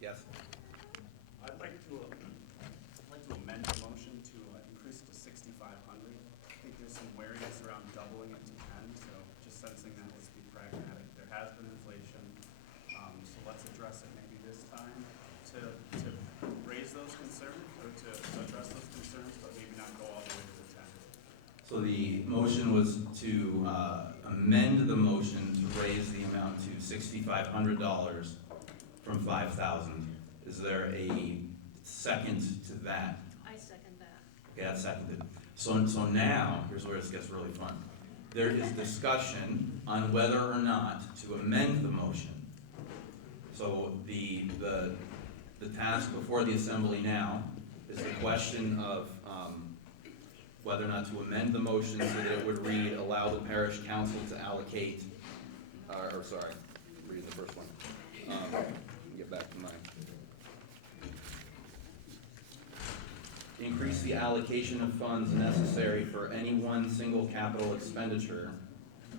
Yes? I'd like to amend the motion to increase it to 6,500. I think there's some wariness around doubling it to 10, so just sensing that, let's be pragmatic. There has been inflation, so let's address it maybe this time to raise those concerns, or to address those concerns, but maybe not go all the way to the 10. So the motion was to amend the motion to raise the amount to $6,500 from $5,000. Is there a second to that? I second that. Okay, that's seconded. So now, here's where it gets really fun. There is discussion on whether or not to amend the motion. So the task before the assembly now is the question of whether or not to amend the motion so that it would read, allow the parish council to allocate, reading the first one. Get back to mine. Increase the allocation of funds necessary for any one single capital expenditure,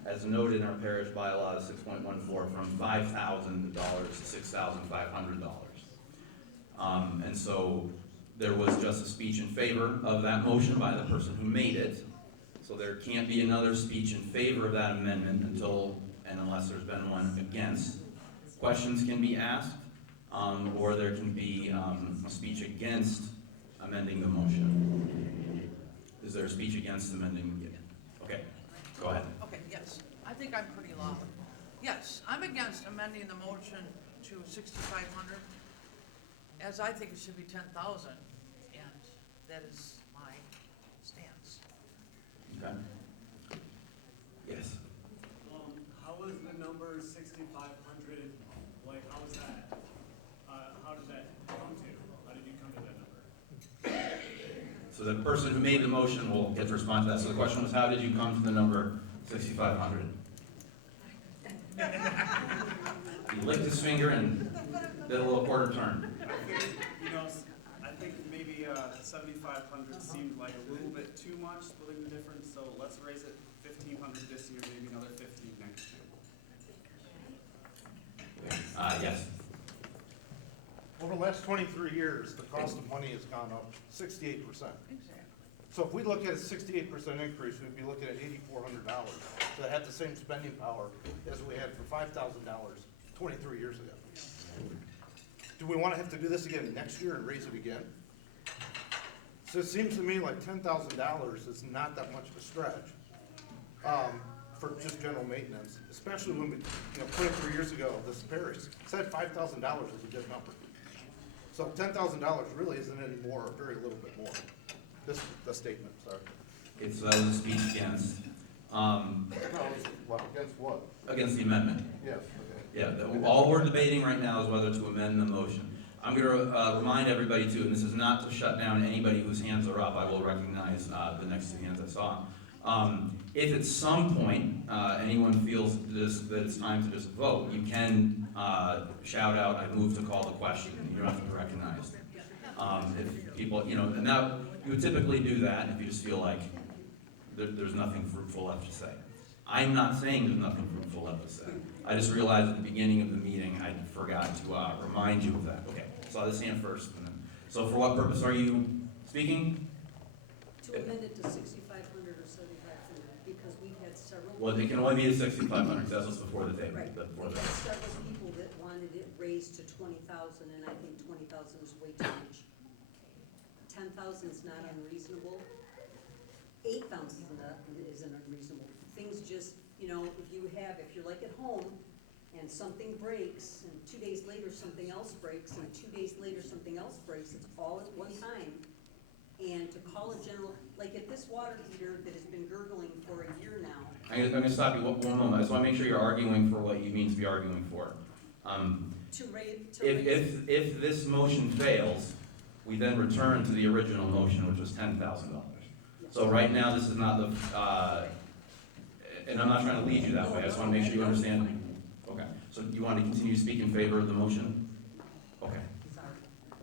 as noted in our parish bylaw 6.14, from $5,000 to $6,500. And so there was just a speech in favor of that motion by the person who made it. So there can't be another speech in favor of that amendment until and unless there's been one against. Questions can be asked, or there can be a speech against amending the motion. Is there a speech against amending? Okay, go ahead. Okay, yes. I think I'm pretty loud. Yes, I'm against amending the motion to 6,500, as I think it should be 10,000, and that is my stance. Okay. Yes. How was the number 6,500, like, how was that, how did that come to? How did you come to that number? So the person who made the motion will get to respond to that. So the question was, how did you come to the number 6,500? He licked his finger and did a little quarter turn. I think maybe 7,500 seemed like a little bit too much, splitting the difference, so let's raise it 1,500 this year, maybe another 15 next year. Yes. Over the last 23 years, the cost of money has gone up 68%. Exactly. So if we look at a 68% increase, we'd be looking at $8,400. So it had the same spending power as we had for $5,000 23 years ago. Do we want to have to do this again next year and raise it again? So it seems to me like $10,000 is not that much of a stretch for just general maintenance, especially when we, 23 years ago, this parish said $5,000 is a good number. So $10,000 really isn't any more, or very little bit more. This is the statement, sorry. Okay, so that was a speech against. Against what? Against the amendment. Yes, okay. Yeah, all we're debating right now is whether to amend the motion. I'm going to remind everybody too, and this is not to shut down anybody whose hands are up. I will recognize the next two hands I saw. If at some point anyone feels that it's time to just vote, you can shout out, I move to call the question. You don't have to be recognized. If people, and that, you would typically do that if you just feel like there's nothing fruitful left to say. I'm not saying there's nothing fruitful left to say. I just realized at the beginning of the meeting I forgot to remind you of that. Okay, saw this hand first. So for what purpose are you speaking? To amend it to 6,500 or 7,500, because we've had several. Well, it can only be to 6,500, that's what's before the table. Right, Before we've the- had several people that wanted it raised to 20,000, and I think 20,000 is way too much. 10,000 is not unreasonable. 8,000 isn't unreasonable. Things just, if you're like at home and something breaks and 2 days later something else breaks and 2 days later something else breaks, it's all at one time. And to call a general, like at this water heater that has been gurgling for a year now. I'm going to stop you one moment. I just want to make sure you're arguing for what you mean to be arguing for. If this motion fails, we then return to the original motion, which was $10,000. So right now, this is not the, and I'm not trying to lead you that way. I just want to make sure you understand. Okay. So you want to continue to speak in favor of the motion? Okay. Sorry.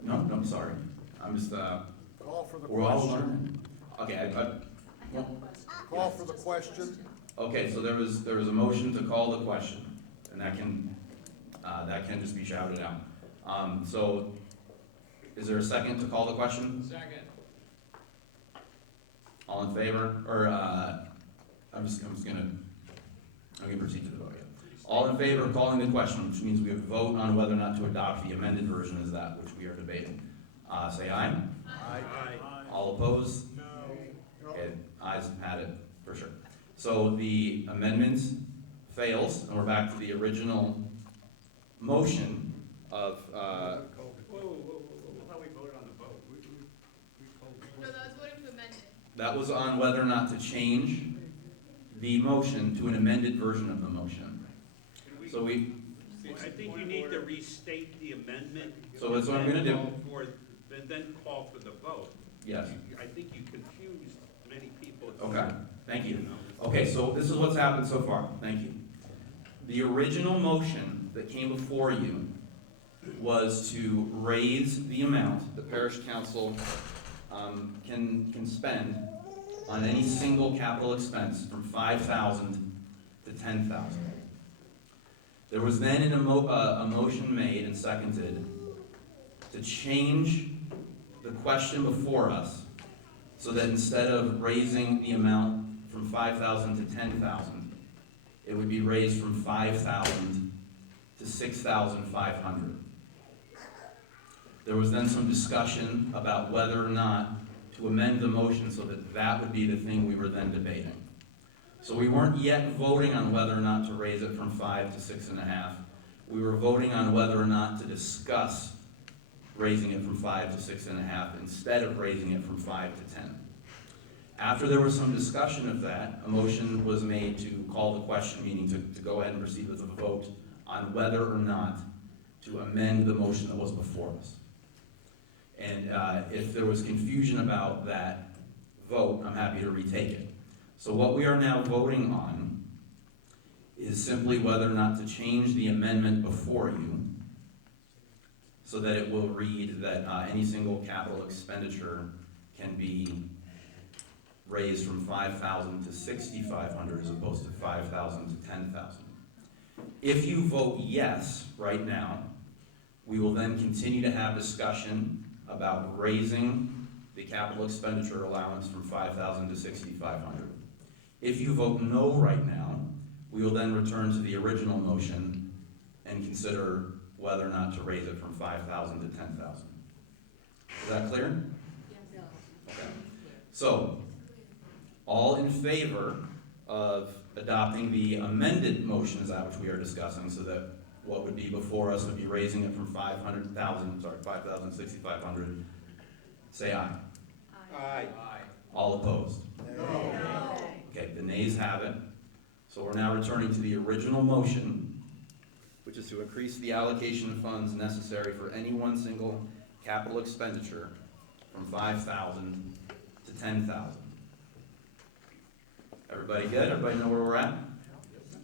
No, I'm sorry. I'm just, Call for the we're all question. learning. Okay. Call for the question. Okay, so there was a motion to call the question, and that can just be shouted out. So, is there a second to call the question? Second. All in favor, or, I'm gonna proceed to the vote, yeah. All in favor of calling the question, which means we have to vote on whether or not to adopt the amended version is that which we are debating. Say aye. Aye. All opposed? No. Okay, ayes had it, for sure. So the amendment fails, and we're back to the original motion of, Whoa, I thought we voted on the vote. No, that was voting to amend it. that was on whether or not to change the motion to an amended version of the motion. So we, I think you need to restate the amendment. So that's what I'm gonna do. And then call for the vote. yes, I think you confused many people. okay, thank you. Okay, so this is what's happened so far, thank you. The original motion that came before you was to raise the amount the parish council can spend on any single capital expense from $5,000 to $10,000. There was then a motion made and seconded to change the question before us so that instead of raising the amount from $5,000 to $10,000, it would be raised from $5,000 to $6,500. There was then some discussion about whether or not to amend the motion so that that would be the thing we were then debating. So we weren't yet voting on whether or not to raise it from 5 to 6.5. We were voting on whether or not to discuss raising it from 5 to 6.5 instead of raising it from 5 to 10. After there was some discussion of that, a motion was made to call the question, meaning to go ahead and proceed with a vote on whether or not to amend the motion that was before us. And if there was confusion about that vote, I'm happy to retake it. So what we are now voting on is simply whether or not to change the amendment before you so that it will read that any single capital expenditure can be raised from $5,000 to $6,500 as opposed to $5,000 to $10,000. If you vote yes right now, we will then continue to have discussion about raising the capital expenditure allowance from $5,000 to $6,500. If you vote no right now, we will then return to the original motion and consider whether or not to raise it from $5,000 to $10,000. Is that clear? Yes. Okay. So, all in favor of adopting the amended motion is that which we are discussing, so that what would be before us would be raising it from 5,000 to 6,500, say aye. Aye. All opposed? No. Okay, the nays have it. So we're now returning to the original motion, which is to increase the allocation of funds necessary for any one single capital expenditure from 5,000 to 10,000. Everybody good? Everybody know where we're at?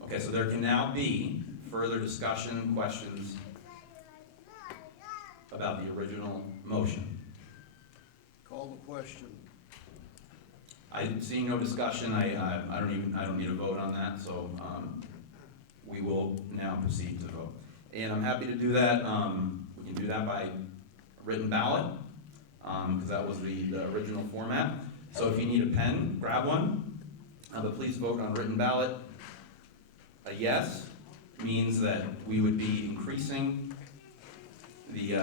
Okay, so there can now be further discussion, questions about the original motion. Call the question. I'm seeing no discussion. I don't need a vote on that. So we will now proceed to vote. And I'm happy to do that. We can do that by written ballot because that was the original format. So if you need a pen, grab one. But please vote on written ballot. A yes means that we would be increasing the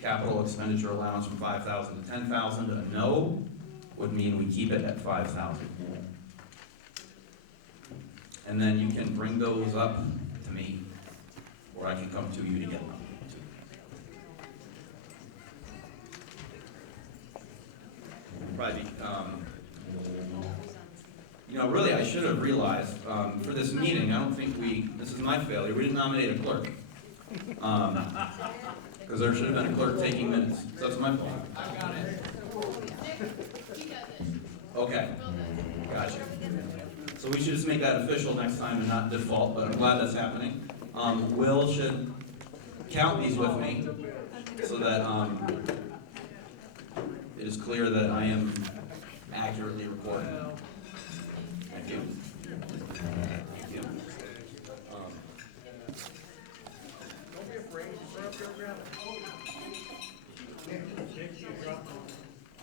capital expenditure allowance from 5,000 to 10,000. A no would mean we keep it at 5,000. And then you can bring those up to me, or I can come to you to get them. Probably, really, I should have realized, for this meeting, I don't think this is my failure, we didn't nominate a clerk. Because there should have been a clerk taking minutes, so that's my fault. I got it. He does it. Okay, Well done. gotcha. So we should just make that official next time and not default, but I'm glad that's happening. Will should count these with me, so that, it is clear that I am accurately recording. Thank you. Thank you. Don't be afraid.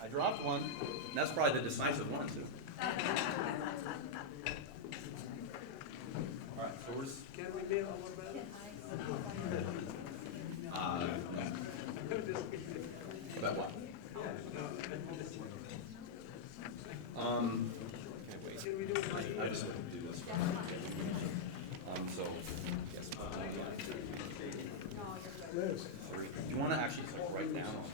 I dropped one. And that's probably the decisive one, too. All right, so where's, Can we be a little better? about what? Okay, wait. I just want to do this. So, yes. Liz. You want to actually write down.